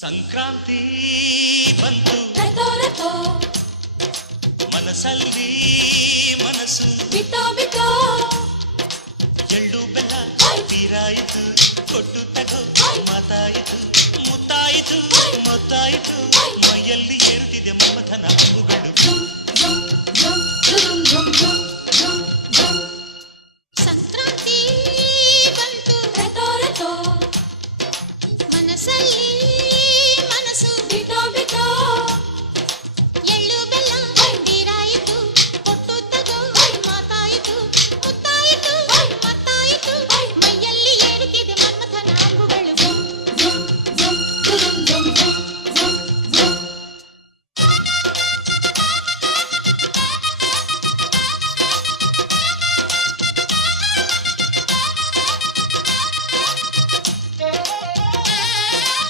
ಸಂಕ್ರಾಂತಿ ಬಂತು ಮನಸ್ಸಲ್ಲಿ ಮನಸ್ಸು ಬಿಟ್ಟೋ ಬಿಟ್ಟೋ ಎಳ್ಳು ಬೆಲ್ಲ ತೀರಾಯಿತು ಕೊಟ್ಟು ತಗೋ ಮಾತಾಯಿತು ಮುತ್ತಾಯಿತು ಮೊತ್ತಾಯಿತು ಮೈಯಲ್ಲಿ ಏರುತ್ತಿದೆ ಮಮಥನ ಹಬ್ಬುಗಳು ಸಂಕ್ರಾಂತಿ ಬಂತು ಮನಸ್ಸಲ್ಲಿ